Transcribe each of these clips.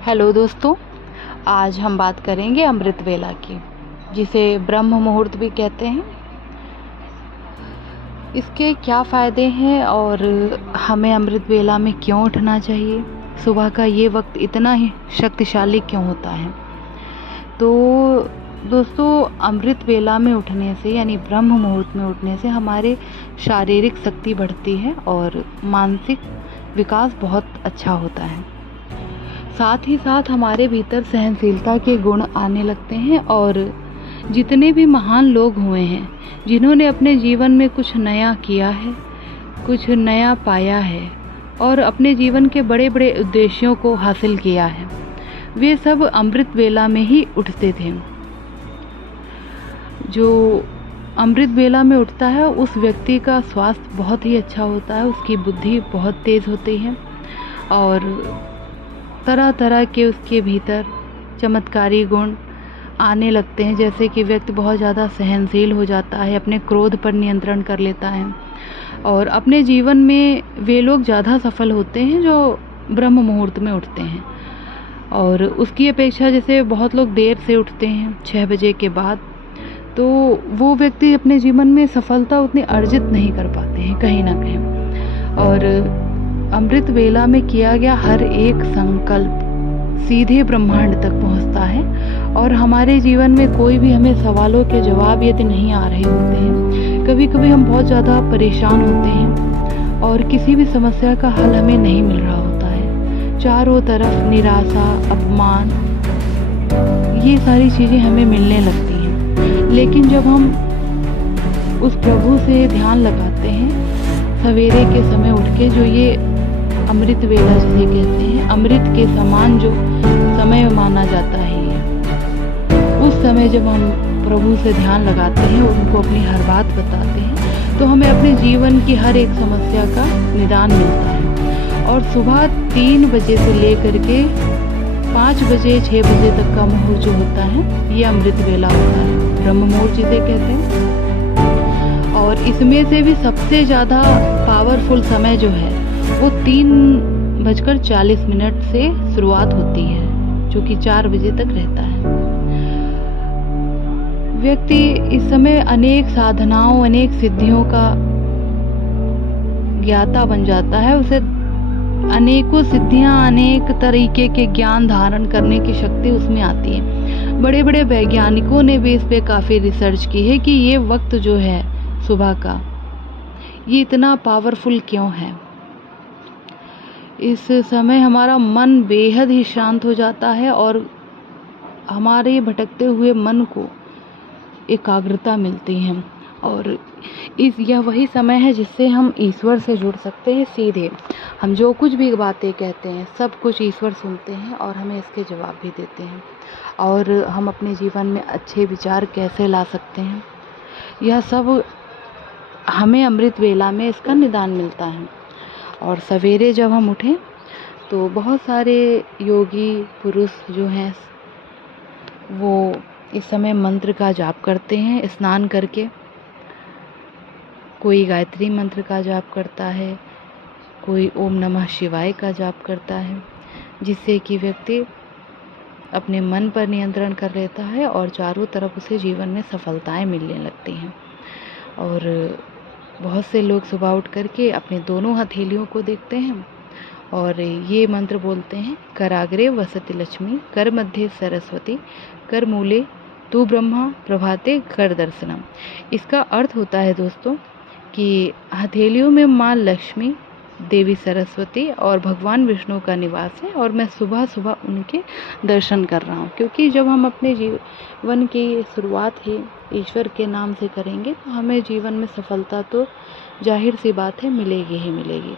Hello दोस्तों, आज हम बात करेंगे अमृत वेला की, जिसे ब्रह्म मुहूर्त भी कहते हैं। इसके क्या फ़ायदे हैं और हमें अमृत वेला में क्यों उठना चाहिए? सुबह का ये वक्त इतना ही शक्तिशाली क्यों होता है? तो दोस्तों, अमृत वेला में उठने से यानी ब्रह्म मुहूर्त में उठने से हमारे शारीरिक शक्ति बढ़ती है और मानसिक विकास बहुत अच्छा होता है। साथ ही साथ हमारे भीतर सहनशीलता के गुण आने लगते हैं और जितने भी महान लोग हुए हैं, जिन्होंने अपने जीवन में कुछ नया किया है, कुछ नया पाया है और अपने जीवन के बड़े बड़े उद्देश्यों को हासिल किया है, वे सब अमृत वेला में ही उठते थे। जो अमृत वेला में उठता है उस व्यक्ति का स्वास्थ्य बहुत ही अच्छा होता है, उसकी बुद्धि बहुत तेज़ होती है और तरह तरह के उसके भीतर चमत्कारी गुण आने लगते हैं। जैसे कि व्यक्ति बहुत ज़्यादा सहनशील हो जाता है, अपने क्रोध पर नियंत्रण कर लेता है और अपने जीवन में वे लोग ज़्यादा सफल होते हैं जो ब्रह्म मुहूर्त में उठते हैं। और उसकी अपेक्षा जैसे बहुत लोग देर से उठते हैं 6 बजे के बाद, तो वो व्यक्ति अपने जीवन में सफलता उतनी अर्जित नहीं कर पाते हैं कहीं ना कहीं। और अमृत वेला में किया गया हर एक संकल्प सीधे ब्रह्मांड तक पहुंचता है और हमारे जीवन में कोई भी हमें सवालों के जवाब यदि नहीं आ रहे होते हैं, कभी कभी हम बहुत ज़्यादा परेशान होते हैं और किसी भी समस्या का हल हमें नहीं मिल रहा होता है, चारों तरफ निराशा, अपमान, ये सारी चीज़ें हमें मिलने लगती हैं। लेकिन जब हम उस प्रभु से ध्यान लगाते हैं सवेरे के समय उठ के, जो ये अमृत वेला जिसे कहते हैं, अमृत के समान जो समय माना जाता है ये, उस समय जब हम प्रभु से ध्यान लगाते हैं, उनको अपनी हर बात बताते हैं, तो हमें अपने जीवन की हर एक समस्या का निदान मिलता है। और सुबह 3 बजे से लेकर के 5 बजे 6 बजे तक का मुहूर्त जो होता है, ये अमृत वेला होता है, ब्रह्म मुहूर्त जिसे कहते हैं। और इसमें से भी सबसे ज़्यादा पावरफुल समय जो है वो 3:40 से शुरुआत होती है, जो कि 4 बजे तक रहता है। व्यक्ति इस समय अनेक साधनाओं, अनेक सिद्धियों का ज्ञाता बन जाता है। उसे अनेकों सिद्धियां, अनेक तरीके के ज्ञान धारण करने की शक्ति उसमें आती है। बड़े बड़े वैज्ञानिकों ने भी इस पे काफ़ी रिसर्च की है कि ये वक्त जो है सुबह का, ये इतना पावरफुल क्यों है। इस समय हमारा मन बेहद ही शांत हो जाता है और हमारे भटकते हुए मन को एकाग्रता मिलती है। और यह वही समय है जिससे हम ईश्वर से जुड़ सकते हैं सीधे। हम जो कुछ भी बातें कहते हैं, सब कुछ ईश्वर सुनते हैं और हमें इसके जवाब भी देते हैं। और हम अपने जीवन में अच्छे विचार कैसे ला सकते हैं, यह सब हमें अमृत वेला में इसका निदान मिलता है। और सवेरे जब हम उठें तो बहुत सारे योगी पुरुष जो हैं वो इस समय मंत्र का जाप करते हैं स्नान करके। कोई गायत्री मंत्र का जाप करता है, कोई ओम नमः शिवाय का जाप करता है, जिससे कि व्यक्ति अपने मन पर नियंत्रण कर लेता है और चारों तरफ उसे जीवन में सफलताएं मिलने लगती हैं। और बहुत से लोग सुबह उठ करके अपने दोनों हथेलियों को देखते हैं और ये मंत्र बोलते हैं, कराग्रे वसति लक्ष्मी, कर मध्य सरस्वती, कर मूले तू ब्रह्मा, प्रभाते कर दर्शनम। इसका अर्थ होता है दोस्तों कि हथेलियों में माँ लक्ष्मी, देवी सरस्वती और भगवान विष्णु का निवास है और मैं सुबह सुबह उनके दर्शन कर रहा हूँ। क्योंकि जब हम अपने जीवन की शुरुआत ही ईश्वर के नाम से करेंगे तो हमें जीवन में सफलता तो जाहिर सी बात है मिलेगी ही मिलेगी।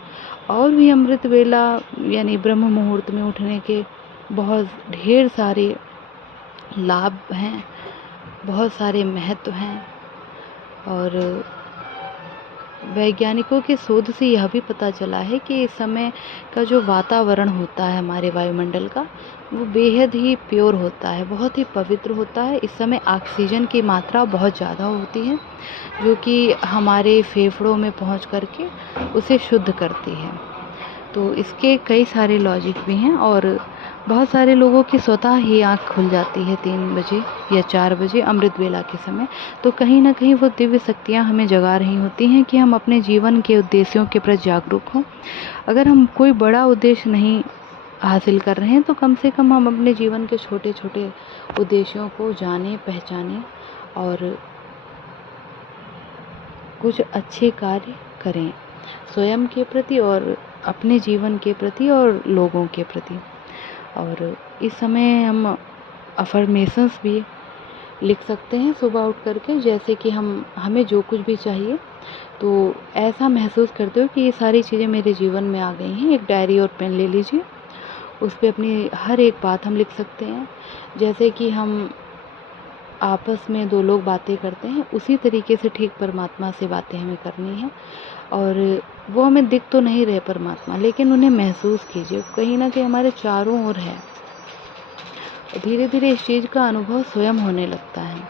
और भी अमृत वेला यानी ब्रह्म मुहूर्त में उठने के बहुत ढेर सारे लाभ हैं, बहुत सारे महत्व हैं। और वैज्ञानिकों के शोध से यह भी पता चला है कि इस समय का जो वातावरण होता है हमारे वायुमंडल का, वो बेहद ही प्योर होता है, बहुत ही पवित्र होता है। इस समय ऑक्सीजन की मात्रा बहुत ज़्यादा होती है, जो कि हमारे फेफड़ों में पहुंच करके उसे शुद्ध करती है। तो इसके कई सारे लॉजिक भी हैं और बहुत सारे लोगों की स्वतः ही आँख खुल जाती है 3 बजे या 4 बजे अमृत वेला के समय। तो कहीं न कहीं वो दिव्य शक्तियाँ हमें जगा रही होती हैं कि हम अपने जीवन के उद्देश्यों के प्रति जागरूक हों। अगर हम कोई बड़ा उद्देश्य नहीं हासिल कर रहे हैं तो कम से कम हम अपने जीवन के छोटे-छोटे उद्देश्यों को जानें, पहचानें और कुछ अच्छे कार्य करें, स्वयं के प्रति और अपने जीवन के प्रति और लोगों के प्रति। और इस समय हम अफ़र्मेशंस भी लिख सकते हैं सुबह उठ कर के, जैसे कि हमें जो कुछ भी चाहिए तो ऐसा महसूस करते हो कि ये सारी चीज़ें मेरे जीवन में आ गई हैं। एक डायरी और पेन ले लीजिए, उस पे अपनी हर एक बात हम लिख सकते हैं। जैसे कि हम आपस में 2 लोग बातें करते हैं, उसी तरीके से ठीक परमात्मा से बातें हमें करनी है। और वो हमें दिख तो नहीं रहे परमात्मा, लेकिन उन्हें महसूस कीजिए, कहीं न कहीं हमारे चारों ओर है। धीरे-धीरे इस चीज़ का अनुभव स्वयं होने लगता है।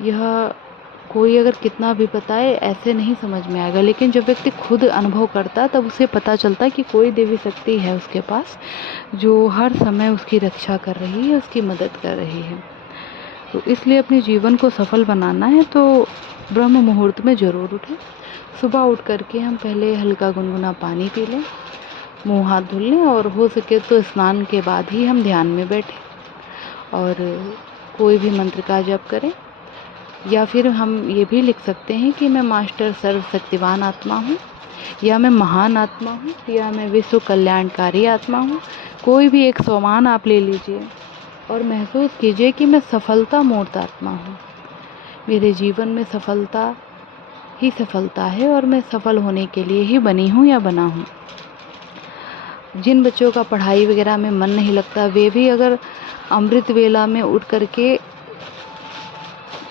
यह कोई अगर कितना भी बताए ऐसे नहीं समझ में आएगा, लेकिन जब व्यक्ति खुद अनुभव करता है तब उसे पता चलता है कि कोई देवी शक्ति है उसके पास, जो हर समय उसकी रक्षा कर रही है, उसकी मदद कर रही है। तो इसलिए अपने जीवन को सफल बनाना है तो ब्रह्म मुहूर्त में ज़रूर उठें। सुबह उठ कर के हम पहले हल्का गुनगुना पानी पी लें, मुँह हाथ धुल लें और हो सके तो स्नान के बाद ही हम ध्यान में बैठें और कोई भी मंत्र का जप करें। या फिर हम ये भी लिख सकते हैं कि मैं मास्टर सर्वशक्तिवान आत्मा हूँ, या मैं महान आत्मा हूँ, या मैं विश्व कल्याणकारी आत्मा हूँ। कोई भी एक सोमान आप ले लीजिए और महसूस कीजिए कि मैं सफलता मूर्त आत्मा हूँ। मेरे जीवन में सफलता ही सफलता है और मैं सफल होने के लिए ही बनी हूँ या बना हूँ। जिन बच्चों का पढ़ाई वगैरह में मन नहीं लगता, वे भी अगर अमृत वेला में उठ करके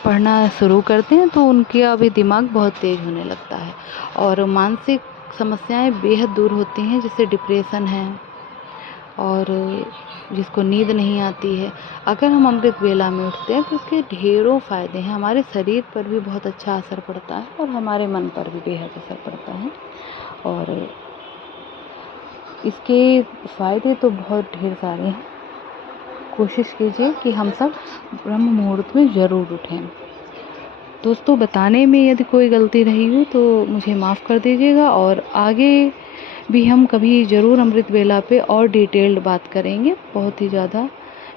पढ़ना शुरू करते हैं तो उनका भी दिमाग बहुत तेज़ होने लगता है और मानसिक समस्याएं बेहद दूर होती हैं, जैसे डिप्रेशन है और जिसको नींद नहीं आती है। अगर हम अमृत वेला में उठते हैं तो उसके ढेरों फ़ायदे हैं। हमारे शरीर पर भी बहुत अच्छा असर पड़ता है और हमारे मन पर भी बेहद असर पड़ता है और इसके फ़ायदे तो बहुत ढेर सारे हैं। कोशिश कीजिए कि हम सब ब्रह्म मुहूर्त में ज़रूर उठें। दोस्तों, बताने में यदि कोई गलती रही हो तो मुझे माफ़ कर दीजिएगा और आगे भी हम कभी ज़रूर अमृत वेला पे और डिटेल्ड बात करेंगे, बहुत ही ज़्यादा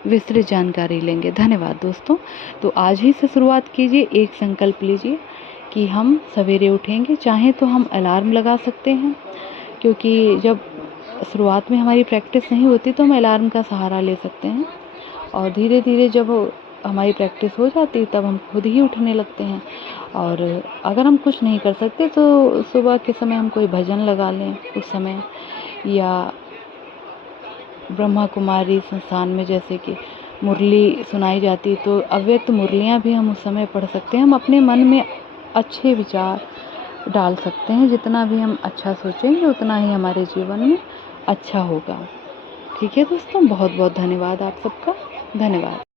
विस्तृत जानकारी लेंगे। धन्यवाद दोस्तों। तो आज ही से शुरुआत कीजिए, एक संकल्प लीजिए कि हम सवेरे उठेंगे। चाहें तो हम अलार्म लगा सकते हैं, क्योंकि जब शुरुआत में हमारी प्रैक्टिस नहीं होती तो हम अलार्म का सहारा ले सकते हैं और धीरे धीरे जब हमारी प्रैक्टिस हो जाती तब हम खुद ही उठने लगते हैं। और अगर हम कुछ नहीं कर सकते तो सुबह के समय हम कोई भजन लगा लें उस समय, या ब्रह्मा कुमारी संस्थान में जैसे कि मुरली सुनाई जाती तो अव्यक्त मुरलियाँ भी हम उस समय पढ़ सकते हैं। हम अपने मन में अच्छे विचार डाल सकते हैं, जितना भी हम अच्छा सोचेंगे उतना ही हमारे जीवन में अच्छा होगा। ठीक है दोस्तों, बहुत बहुत धन्यवाद आप सबका। धन्यवाद।